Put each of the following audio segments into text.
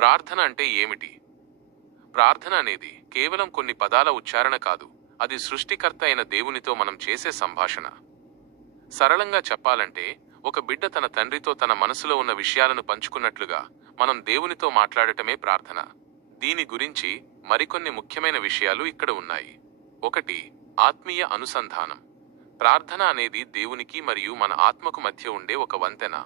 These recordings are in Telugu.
ప్రార్థన అంటే ఏమిటి? ప్రార్థన అనేది కేవలం కొన్ని పదాల ఉచ్చారణ కాదు. అది సృష్టికర్త అయిన దేవునితో మనం చేసే సంభాషణ. సరళంగా చెప్పాలంటే, ఒక బిడ్డ తన తండ్రితో తన మనసులో ఉన్న విషయాలను పంచుకున్నట్లుగా మనం దేవునితో మాట్లాడటమే ప్రార్థన. దీని గురించి మరికొన్ని ముఖ్యమైన విషయాలు ఇక్కడ ఉన్నాయి. 1. ఆత్మీయ అనుసంధానం. ప్రార్థన అనేది దేవునికి మరియు మన ఆత్మకు మధ్య ఉండే ఒక వంతెన.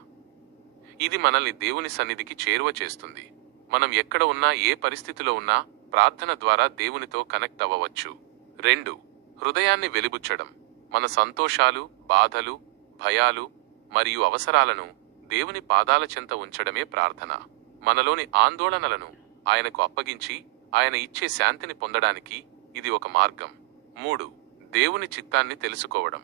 ఇది మనల్ని దేవుని సన్నిధికి చేరువ చేస్తుంది. మనం ఎక్కడ ఉన్నా, ఏ పరిస్థితిలో ఉన్నా ప్రార్థన ద్వారా దేవునితో కనెక్ట్ అవ్వవచ్చు. 2. హృదయాన్ని వెలిబుచ్చడం. మన సంతోషాలు, బాధలు, భయాలు మరియు అవసరాలను దేవుని పాదాల చెంత ఉంచడమే ప్రార్థన. మనలోని ఆందోళనలను ఆయనకు అప్పగించి ఆయన ఇచ్చే శాంతిని పొందడానికి ఇది ఒక మార్గం. 3. దేవుని చిత్తాన్ని తెలుసుకోవడం.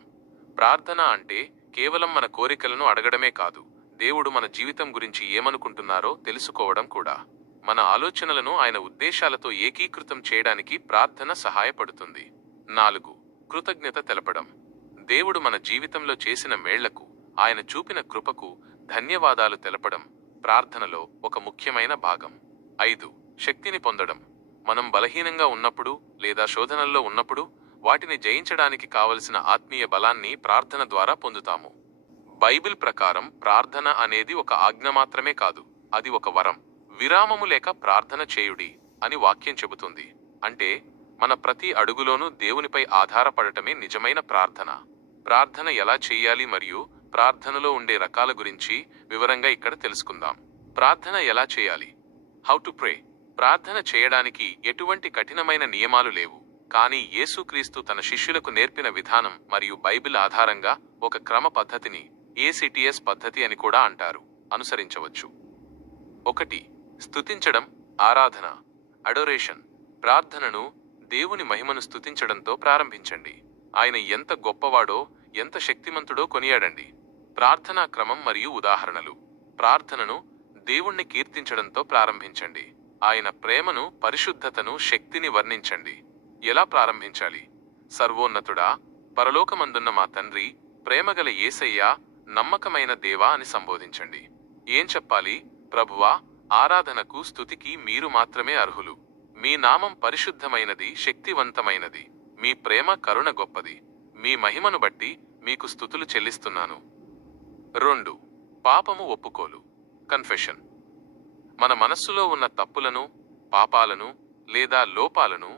ప్రార్థన అంటే కేవలం మన కోరికలను అడగడమే కాదు, దేవుడు మన జీవితం గురించి ఏమనుకుంటున్నారో తెలుసుకోవడం కూడా. మన ఆలోచనలను ఆయన ఉద్దేశాలతో ఏకీకృతం చేయడానికి ప్రార్థన సహాయపడుతుంది. 4. కృతజ్ఞత తెలపడం. దేవుడు మన జీవితంలో చేసిన మేళ్లకు, ఆయన చూపిన కృపకు ధన్యవాదాలు తెలపడం ప్రార్థనలో ఒక ముఖ్యమైన భాగం. 5. శక్తిని పొందడం. మనం బలహీనంగా ఉన్నప్పుడు లేదా శోధనల్లో ఉన్నప్పుడు వాటిని జయించడానికి కావలసిన ఆత్మీయ బలాన్ని ప్రార్థన ద్వారా పొందుతాము. బైబిల్ ప్రకారం ప్రార్థన అనేది ఒక ఆజ్ఞ మాత్రమే కాదు, అది ఒక వరం. విరామము లేక ప్రార్థన చేయుడి అని వాక్యం చెబుతుంది. అంటే మన ప్రతి అడుగులోనూ దేవునిపై ఆధారపడటమే నిజమైన ప్రార్థన. ప్రార్థన ఎలా చేయాలి మరియు ప్రార్థనలో ఉండే రకాల గురించి వివరంగా ఇక్కడ తెలుసుకుందాం. ప్రార్థన ఎలా చేయాలి? How to pray. ప్రార్థన చేయడానికి ఎటువంటి కఠినమైన నియమాలు లేవు, కానీ యేసుక్రీస్తు తన శిష్యులకు నేర్పిన విధానం మరియు బైబిల్ ఆధారంగా ఒక క్రమ పద్ధతిని, ఏసిటిఎస్ పద్ధతి అని కూడా అంటారు, అనుసరించవచ్చు. 1. స్తుతించడం, ఆరాధన, అడోరేషన్. ప్రార్థనను దేవుని మహిమను స్తుతించడంతో ప్రారంభించండి. ఆయన ఎంత గొప్పవాడో, ఎంత శక్తిమంతుడో కొనియాడండి. ప్రార్థనా క్రమం మరియు ఉదాహరణలు. ప్రార్థనను దేవుణ్ణి కీర్తించడంతో ప్రారంభించండి. ఆయన ప్రేమను, పరిశుద్ధతను, శక్తిని వర్ణించండి. ఎలా ప్రారంభించాలి? సర్వోన్నతుడా, పరలోకమందున్న మా తండ్రి, ప్రేమగల యేసయ్యా, నమ్మకమైన దేవా అని సంబోధించండి. ఏం చెప్పాలి? ప్రభువా, ఆరాధనకు, స్తుతికి మీరు మాత్రమే అర్హులు. మీ నామం పరిశుద్ధమైనది, శక్తివంతమైనది. మీ ప్రేమ, కరుణ గొప్పది. మీ మహిమను బట్టి మీకు స్తుతులు చెల్లిస్తున్నాను. 2. పాపము ఒప్పుకోలు, కన్ఫెషన్. మన మనస్సులో ఉన్న తప్పులను, పాపాలను లేదా లోపాలను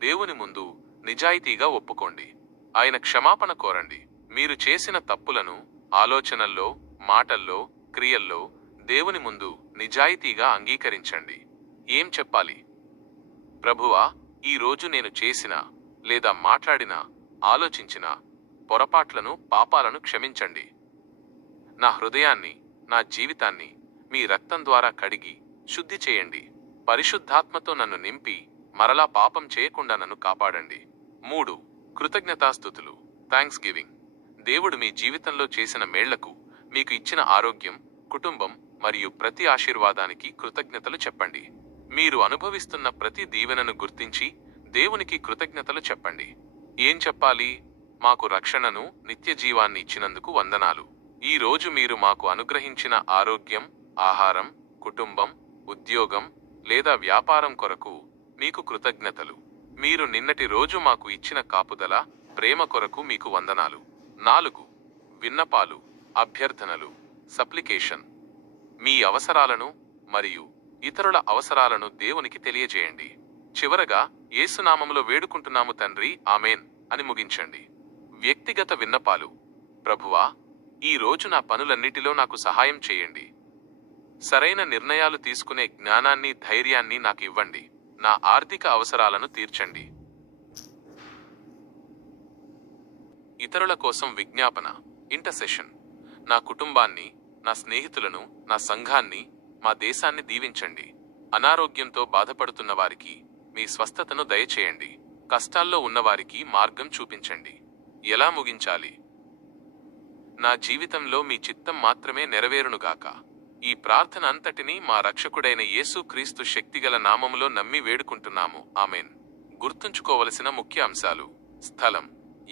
దేవుని ముందు నిజాయితీగా ఒప్పుకోండి. ఆయన క్షమాపణ కోరండి. మీరు చేసిన తప్పులను ఆలోచనల్లో, మాటల్లో, క్రియల్లో దేవుని ముందు నిజాయితీగా అంగీకరించండి. ఏం చెప్పాలి? ప్రభువా, ఈ రోజు నేను చేసిన లేదా మాట్లాడిన, ఆలోచించిన పొరపాట్లను, పాపాలను క్షమించండి. నా హృదయాన్ని, నా జీవితాన్ని మీ రక్తం ద్వారా కడిగి శుద్ధి చేయండి. పరిశుద్ధాత్మతో నన్ను నింపి మరలా పాపం చేయకుండా నన్ను కాపాడండి. 3. కృతజ్ఞతాస్తుతులు, థ్యాంక్స్ గివింగ్. దేవుడు మీ జీవితంలో చేసిన మేళ్లకు, మీకు ఇచ్చిన ఆరోగ్యం, కుటుంబం మరియు ప్రతి ఆశీర్వాదానికి కృతజ్ఞతలు చెప్పండి. మీరు అనుభవిస్తున్న ప్రతి దీవెనను గుర్తించి దేవునికి కృతజ్ఞతలు చెప్పండి. ఏం చెప్పాలి? మాకు రక్షణను, నిత్య జీవాన్ని ఇచ్చినందుకు వందనాలు. ఈ రోజు మీరు మాకు అనుగ్రహించిన ఆరోగ్యం, ఆహారం, కుటుంబం, ఉద్యోగం లేదా వ్యాపారం కొరకు మీకు కృతజ్ఞతలు. మీరు నిన్నటి రోజు మాకు ఇచ్చిన కాపుదల, ప్రేమ కొరకు మీకు వందనాలు. 4. విన్నపాలు, అభ్యర్థనలు, సప్లికేషన్. మీ అవసరాలను మరియు ఇతరుల అవసరాలను దేవునికి తెలియజేయండి. చివరగా, యేసునామములో వేడుకుంటున్నాము తండ్రి, ఆమేన్ అని ముగించండి. వ్యక్తిగత విన్నపాలు. ప్రభువా, ఈ రోజు నా పనులన్నిటిలో నాకు సహాయం చేయండి. సరైన నిర్ణయాలు తీసుకునే జ్ఞానాన్ని, ధైర్యాన్ని నాకు ఇవ్వండి. నా ఆర్థిక అవసరాలను తీర్చండి. ఇతరుల కోసం విజ్ఞాపన, ఇంటర్సెషన్. నా కుటుంబాన్ని, నా స్నేహితులను, నా సంఘాన్ని, మా దేశాన్ని దీవించండి. అనారోగ్యంతో బాధపడుతున్న వారికి మీ స్వస్థతను దయచేయండి. కష్టాల్లో ఉన్నవారికి మార్గం చూపించండి. ఎలా ముగించాలి? నా జీవితంలో మీ చిత్తం మాత్రమే నెరవేరునుగాక. ఈ ప్రార్థన అంతటినీ మా రక్షకుడైన యేసుక్రీస్తు శక్తిగల నామములో నమ్మి వేడుకుంటున్నాము, ఆమేన్. గుర్తుంచుకోవలసిన ముఖ్య అంశాలు. స్థలం: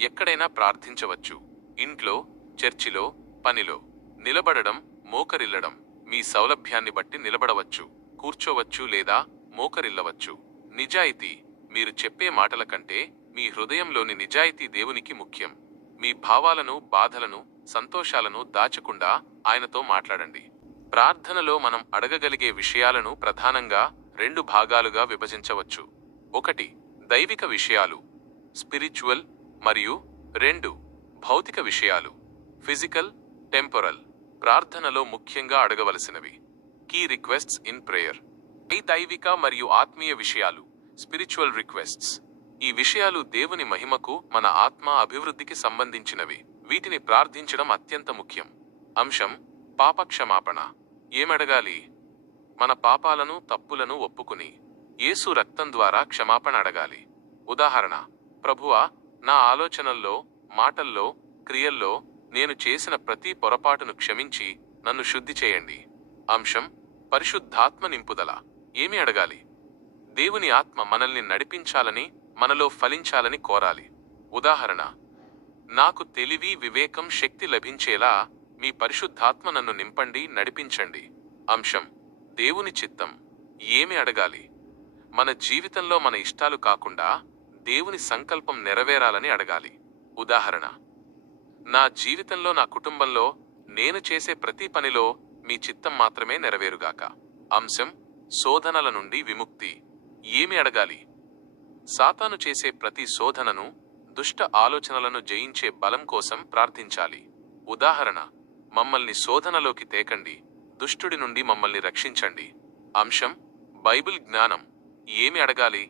ఎక్కడైనా ప్రార్థించవచ్చు. ఇంట్లో, చర్చిలో, పనిలో. నిలబడడం, మోకరిల్లడం మీ సౌలభ్యాన్ని బట్టి నిలబడవచ్చు. కూర్చోవచ్చు లేదా మోకరిల్లవచ్చు. నిజాయితీ. మీరు చెప్పే మాటల కంటే మీ హృదయంలోని నిజాయితీ దేవునికి ముఖ్యం. మీ భావాలను, బాధలను, సంతోషాలను దాచకుండా ఆయనతో మాట్లాడండి. ప్రార్థనలో మనం అడగగలిగే విషయాలను ప్రధానంగా 2 భాగాలుగా విభజించవచ్చు. 1. దైవిక విషయాలు, స్పిరిచువల్, మరియు 2. భౌతిక విషయాలు, ఫిజికల్, టెంపొరల్. ప్రార్థనలో ముఖ్యంగా అడగవలసినవి. Key requests in prayer. ఈ దైవిక మరియు ఆత్మీయ విషయాలు, స్పిరిచువల్ రిక్వెస్ట్స్. ఈ విషయాలు దేవుని మహిమకు, మన ఆత్మ అభివృద్ధికి సంబంధించినవి. వీటిని ప్రార్థించడం అత్యంత ముఖ్యం. అంశం: పాపక్షమాపణ. ఏమడగాలి? మన పాపాలను, తప్పులను ఒప్పుకుని యేసు రక్తం ద్వారా క్షమాపణ అడగాలి. ఉదాహరణ: ప్రభువా, నా ఆలోచనల్లో, మాటల్లో, క్రియల్లో నేను చేసిన ప్రతి పొరపాటును క్షమించి నన్ను శుద్ధి చేయండి. అంశం: పరిశుద్ధాత్మ నింపుదల. ఏమి అడగాలి? దేవుని ఆత్మ మనల్ని నడిపించాలని, మనలో ఫలించాలని కోరాలి. ఉదాహరణ: నాకు తెలివి, వివేకం, శక్తి లభించేలా మీ పరిశుద్ధాత్మ నన్ను నింపండి, నడిపించండి. అంశం: దేవుని చిత్తం. ఏమి అడగాలి? మన జీవితంలో మన ఇష్టాలు కాకుండా దేవుని సంకల్పం నెరవేరాలని అడగాలి. ఉదాహరణ: నా జీవితంలో, నా కుటుంబంలో నేను చేసే ప్రతి పనిలో మీ చిత్తం మాత్రమే నెరవేరుగాక. అంశం: శోధనల నుండి విముక్తి. ఏమి అడగాలి? సాతాను చేసే ప్రతి శోధనను, దుష్ట ఆలోచనలను జయించే బలం కోసం ప్రార్థించాలి. ఉదాహరణ: మమ్మల్ని శోధనలోకి తేకండి, దుష్టుడి నుండి మమ్మల్ని రక్షించండి. అంశం: బైబిల్ జ్ఞానం. ఏమి అడగాలి?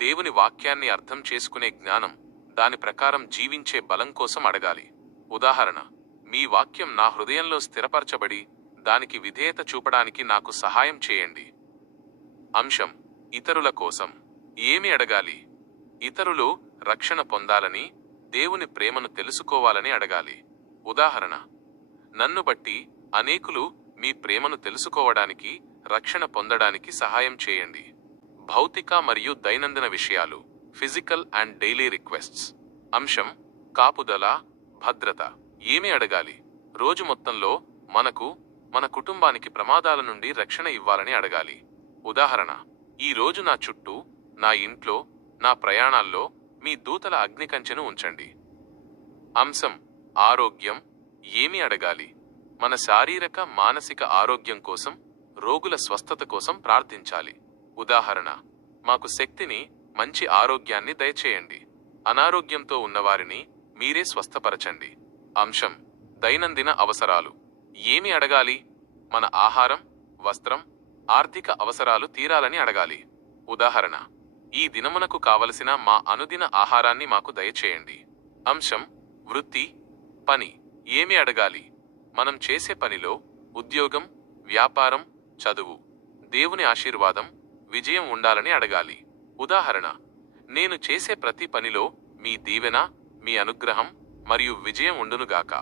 దేవుని వాక్యాన్ని అర్థం చేసుకునే జ్ఞానం, దాని ప్రకారం జీవించే బలం కోసం అడగాలి. ఉదాహరణ: మీ వాక్యం నా హృదయంలో స్థిరపరచబడి దానికి విధేయత చూపడానికి నాకు సహాయం చేయండి. అంశం: ఇతరుల కోసం. ఏమి అడగాలి? ఇతరులు రక్షణ పొందాలని, దేవుని ప్రేమను తెలుసుకోవాలని అడగాలి. ఉదాహరణ: నన్ను బట్టి అనేకులు మీ ప్రేమను తెలుసుకోవడానికి, రక్షణ పొందడానికి సహాయం చేయండి. భౌతిక మరియు దైనందిన విషయాలు, ఫిజికల్ అండ్ డైలీ రిక్వెస్ట్స్. అంశం: కాపుదల, భద్రత. ఏమి అడగాలి? రోజు మొత్తంలో మనకు, మన కుటుంబానికి ప్రమాదాల నుండి రక్షణ ఇవ్వాలని అడగాలి. ఉదాహరణ: ఈ రోజు నా చుట్టూ, నా ఇంట్లో, నా ప్రయాణాల్లో మీ దూతల అగ్నికంచెను ఉంచండి. అంశం: ఆరోగ్యం. ఏమి అడగాలి? మన శారీరక, మానసిక ఆరోగ్యం కోసం, రోగుల స్వస్థత కోసం ప్రార్థించాలి. ఉదాహరణ: మాకు శక్తిని, మంచి ఆరోగ్యాన్ని దయచేయండి. అనారోగ్యంతో ఉన్నవారిని మీరే స్వస్థపరచండి. అంశం: దైనందిన అవసరాలు. ఏమి అడగాలి? మన ఆహారం, వస్త్రం, ఆర్థిక అవసరాలు తీరాలని అడగాలి. ఉదాహరణ: ఈ దినమునకు కావలసిన మా అనుదిన ఆహారాన్ని మాకు దయచేయండి. అంశం: వృత్తి, పని. ఏమి అడగాలి? మనం చేసే పనిలో, ఉద్యోగం, వ్యాపారం, చదువు, దేవుని ఆశీర్వాదం, విజయం ఉండాలని అడగాలి. ఉదాహరణ: నేను చేసే ప్రతి పనిలో మీ దీవెన, మీ అనుగ్రహం మరియు విజయం ఉండునుగాక.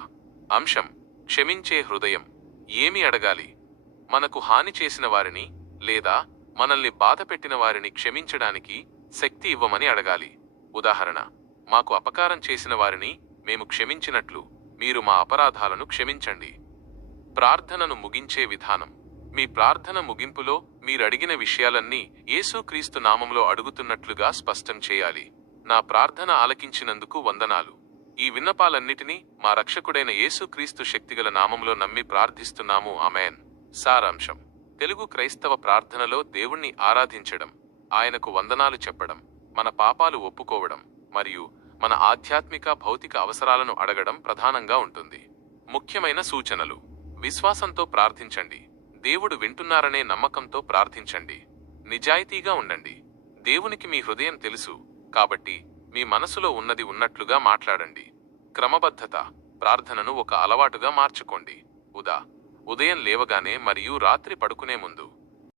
అంశం: క్షమించే హృదయం. ఏమి అడగాలి? మనకు హాని చేసిన వారిని లేదా మనల్ని బాధపెట్టిన వారిని క్షమించడానికి శక్తి ఇవ్వమని అడగాలి. ఉదాహరణ: మాకు అపకారం చేసిన వారిని మేము క్షమించినట్లు మీరు మా అపరాధాలను క్షమించండి. ప్రార్థనను ముగించే విధానం. మీ ప్రార్థన ముగింపులో మీరడిగిన విషయాలన్నీ యేసుక్రీస్తు నామంలో అడుగుతున్నట్లుగా స్పష్టం చేయాలి. నా ప్రార్థన ఆలకించినందుకు వందనాలు. ఈ విన్నపాలన్నిటినీ మా రక్షకుడైన యేసుక్రీస్తు శక్తిగల నామంలో నమ్మి ప్రార్థిస్తున్నాము, ఆమేన్. సారాంశం: తెలుగు క్రైస్తవ ప్రార్థనలో దేవుణ్ణి ఆరాధించడం, ఆయనకు వందనాలు చెప్పడం, మన పాపాలు ఒప్పుకోవడం మరియు మన ఆధ్యాత్మిక, భౌతిక అవసరాలను అడగడం ప్రధానంగా ఉంటుంది. ముఖ్యమైన సూచనలు: విశ్వాసంతో ప్రార్థించండి. దేవుడు వింటున్నారనే నమ్మకంతో ప్రార్థించండి. నిజాయితీగా ఉండండి. దేవునికి మీ హృదయం తెలుసు, కాబట్టి మీ మనసులో ఉన్నది ఉన్నట్లుగా మాట్లాడండి. క్రమబద్ధత. ప్రార్థనను ఒక అలవాటుగా మార్చుకోండి. ఉదయం లేవగానే మరియు రాత్రి పడుకునే ముందు